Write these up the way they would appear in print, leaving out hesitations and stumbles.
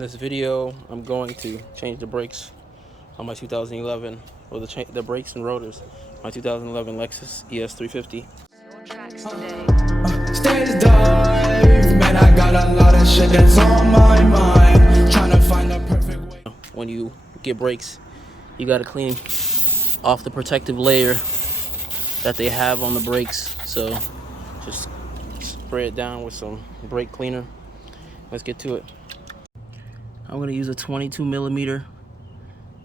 In this video, I'm going to change the brakes on my 2011, or the brakes and rotors, my 2011 Lexus ES350. Stage dive, man, I got a lot of shit that's on my mind. Trying to find the perfect way. When you get brakes, you got to clean off the protective layer that they have on the brakes. So just spray it down with some brake cleaner. Let's get to it. I'm going to use a 22 millimeter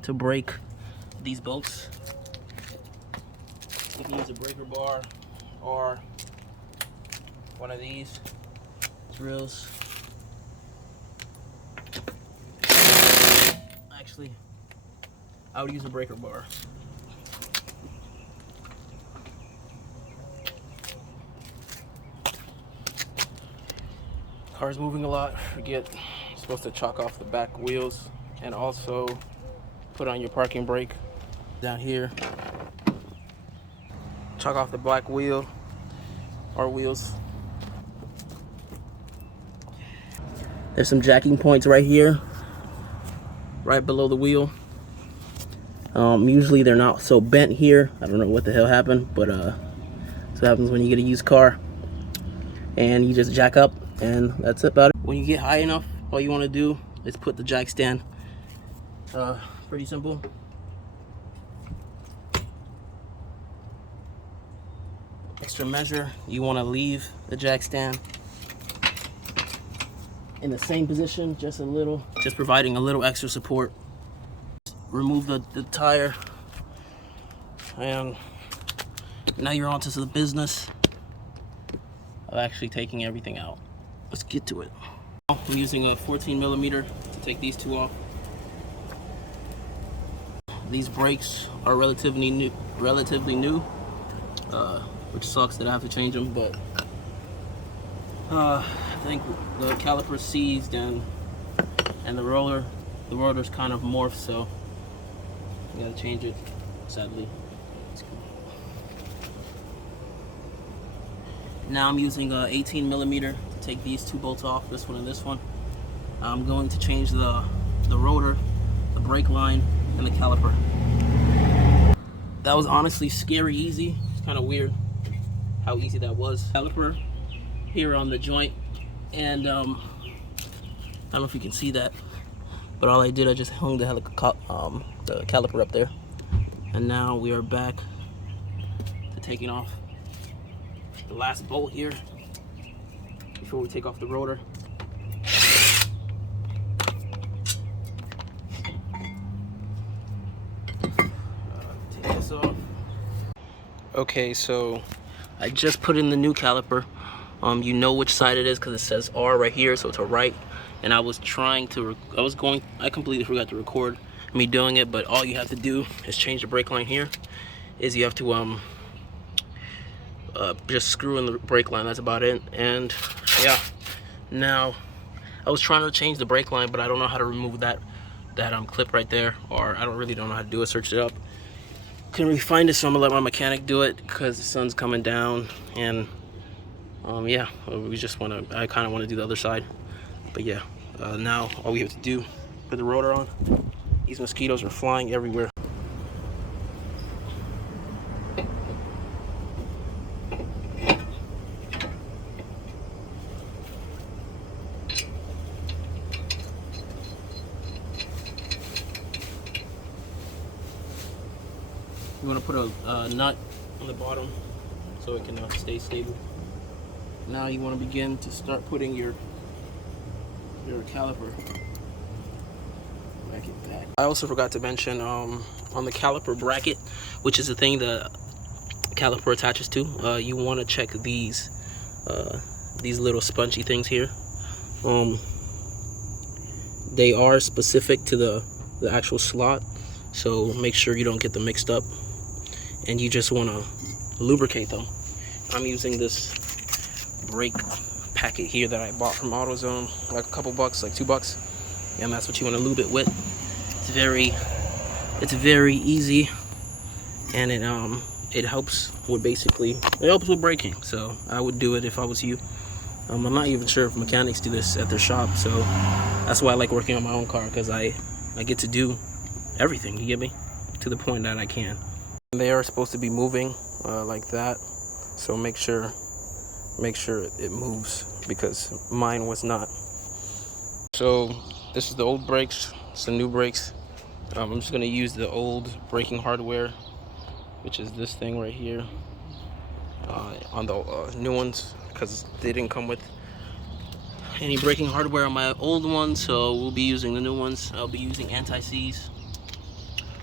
to break these bolts. You can use a breaker bar or one of these drills. Actually, I would use a breaker bar. Car's moving a lot. Forget, you're supposed to chalk off the back wheels and also put on your parking brake down here. Chalk off the black wheel or wheels. There's some jacking points right here, right below the wheel. Usually they're not so bent here. I don't know what the hell happened, but that's what happens when you get a used car and you just jack up, and that's about it. When you get high enough, all you want to do is put the jack stand. Pretty simple. Extra measure, you want to leave the jack stand in the same position, just a little, just providing a little extra support. Remove the tire, and now you're onto the business of actually taking everything out. Let's get to it. I'm using a 14 millimeter to take these two off. These brakes are relatively new, which sucks that I have to change them, but I think the caliper seized and the rotor's kind of morphed, so I gotta change it, sadly. Now I'm using a 18 millimeter to take these two bolts off, this one and this one. I'm going to change the rotor, the brake line, and the caliper. That was honestly scary easy. It's kind of weird how easy that was. Caliper here on the joint, and I don't know if you can see that, but all I did, I just hung the caliper up there, and now we are back to taking off the last bolt here before we take off the rotor. Take this off. Okay, so I just put in the new caliper. You know which side it is because it says R right here, so it's a right. And I was trying to, I completely forgot to record me doing it, but all you have to do is change the brake line here. You have to just screw in the brake line, that's about it. And yeah, now I was trying to change the brake line, but I don't know how to remove that clip right there, or I don't know how to do it. Searched it up, couldn't really find it, so I'm gonna let my mechanic do it because the sun's coming down, and yeah, I kind of want to do the other side, but yeah, now all we have to do, put the rotor on. These mosquitoes are flying everywhere. You want to put a nut on the bottom so it can stay stable. Now you want to begin to start putting your caliper bracket back. I also forgot to mention on the caliper bracket, which is the thing the caliper attaches to, you want to check these little spongy things here. They are specific to the actual slot, so make sure you don't get them mixed up, and you just want to lubricate them. I'm using this brake packet here that I bought from AutoZone, like a couple bucks, like $2, and that's what you want to lube it with. It's very easy, and it helps with braking. So I would do it if I was you. I'm not even sure if mechanics do this at their shop, so That's why I like working on my own car, because I get to do everything, you get me? To the point that I can. They are supposed to be moving like that, so make sure it moves, because mine was not. So this is the old brakes, it's the new brakes. I'm just gonna use the old braking hardware, which is this thing right here, on the new ones, because they didn't come with any braking hardware on my old ones, so we'll be using the new ones. I'll be using anti-seize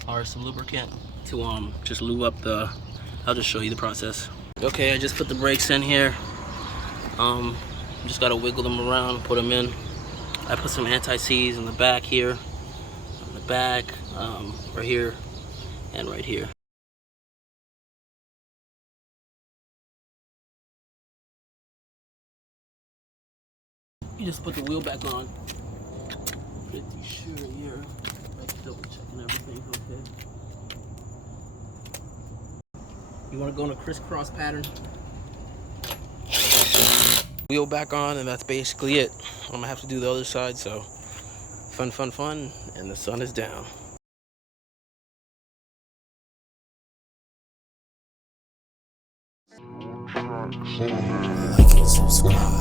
or some lubricant to just lube up the, I'll just show you the process. Okay, I just put the brakes in here. Just gotta wiggle them around, put them in. I put some anti-seize in the back here, on the back, right here, and right here. You just put the wheel back on. Pretty sure here. Like double checking everything, okay. You wanna go in a crisscross pattern? Wheel back on, and that's basically it. I'm gonna have to do the other side, so fun, and the sun is down. Like and subscribe.